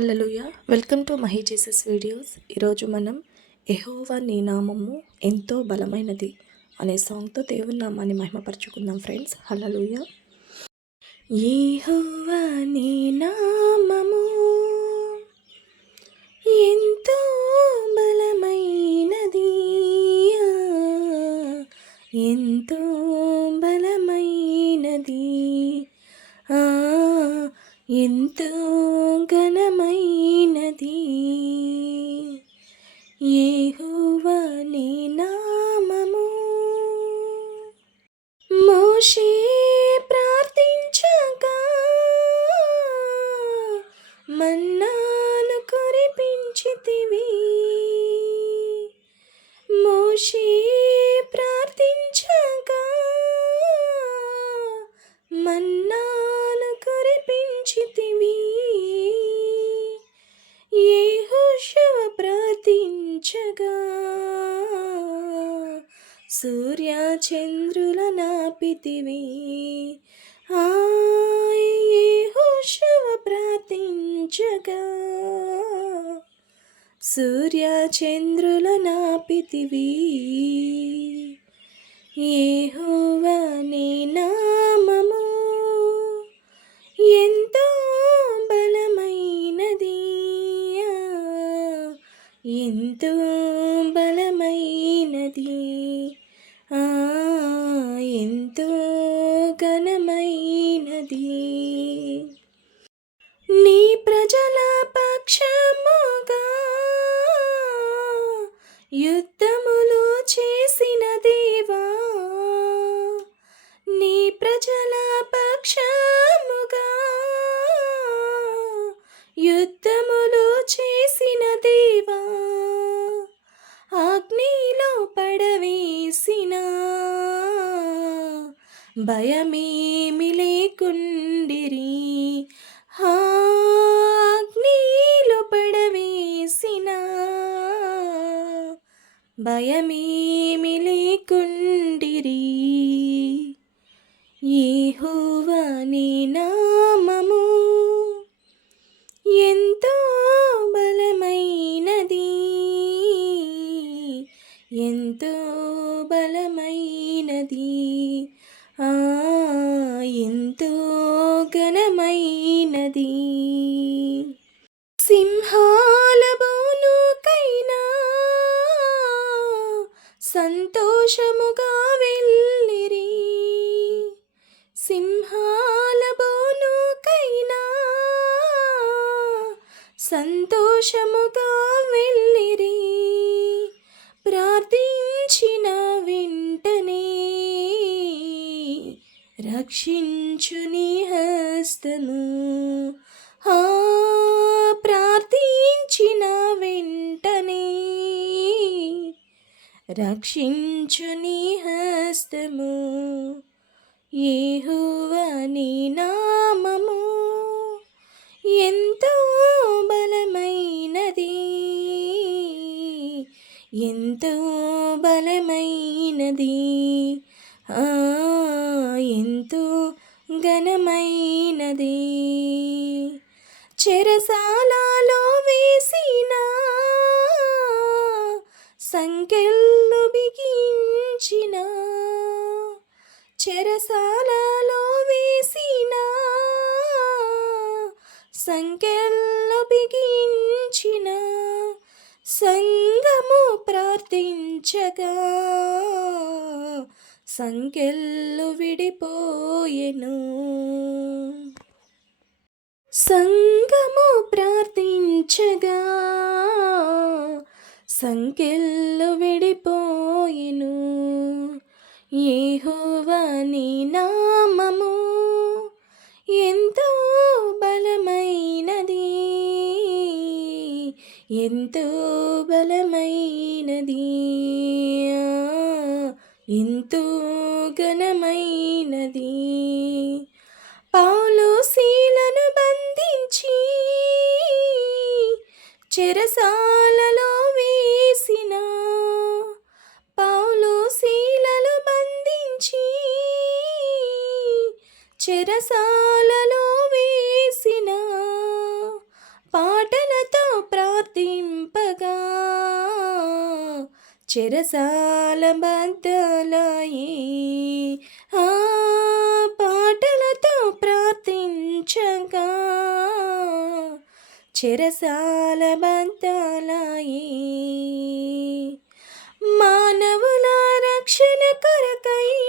Hallelujah. Welcome to Mahi Jesus videos. ఈరోజు మనం ఎహోవా నీ నామము ఎంతో బలమైనది అనే సాంగ్తో దేవుని నామాన్ని మహిమపరచుకుందాం ఫ్రెండ్స్. హలలుయ ఏహోవా నీ నామము ఎంతో బలమైనది. ఎంతో బలమైనది ఎంతో ఘనమైనది. ఏహోవని నామము. మోషే ప్రార్థించగా మన్నాను కురిపించితివి. మోషే సూర్య చంద్రుల నాపితివి హోషవ ప్రార్థించగా. సూర్య చంద్రుల నాపితివి. యెహోవా నామము ఎంతో బలమైనది. ఎంతో బలమైనది. యుద్ధములు చేసిన దేవా నీ ప్రజల పక్షముగా యుద్ధములు చేసిన దేవా అగ్నిలో పడవేసిన భయమేమి లేకుండా భయమేమి లేకుండిరి యెహోవా నామము ఎంతో బలమైనది. ఎంతో బలమైనది. ఆ ఎంతో ఘనమైనది. సింహా సంతోషముగా వెళ్ళిరి. సింహాల బోనుకైనా సంతోషముగా వెళ్ళిరి. ప్రార్థించిన వెంటనే రక్షించుని హస్తము. రక్షించుని హస్తము యెహోవా నీ నామము. ఎంతో బలమైనది ఎంతో బలమైనది. ఆ ఎంతో ఘనమైనది. చెరసాలలో వేసిన సంఖ్య చెరసాలలో వేసిన సంఖ్యలు బిగించిన సంగము ప్రార్థించగా సంఖ్యలు విడిపోయెను. సంగము ప్రార్థించగా సంఖ్యలు విడిపోయెను. ఏహోవా నీ నామము ఎంతో బలమైనది. ఎంతో బలమైనది. ఆ, ఎంతో ఘనమైనది. పౌలు శీలను బంధించి చెరసాలలో చెరసాలలో వేసిన పాటలతో ప్రార్థింపగా. చెరసాల బద్దలాయి ఆ పాటలతో ప్రార్థించగా. చెరసాల బద్దలాయి మానవుల రక్షణ కొరకై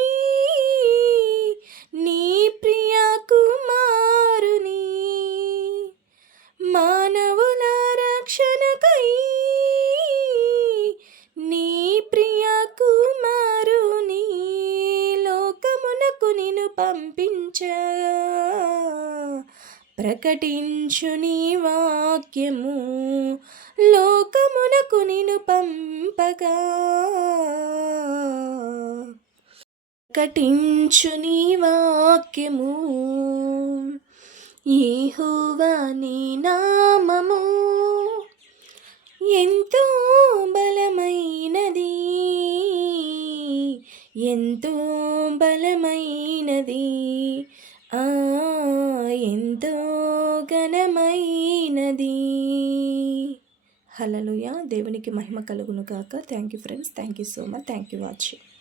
ప్రకటించు నీ వాక్యము. లోకమునకు నిను పంపగా. ప్రకటించు నీ వాక్యము. యెహోవా నీ నామము. ఎంతో బలమైనది. ఎంతో బలమైనది. ఆ ఎంతో ఘనమైనది. హలలుయ దేవునికి మహిమ కలుగును కాక thank you friends thank you so much thank you watching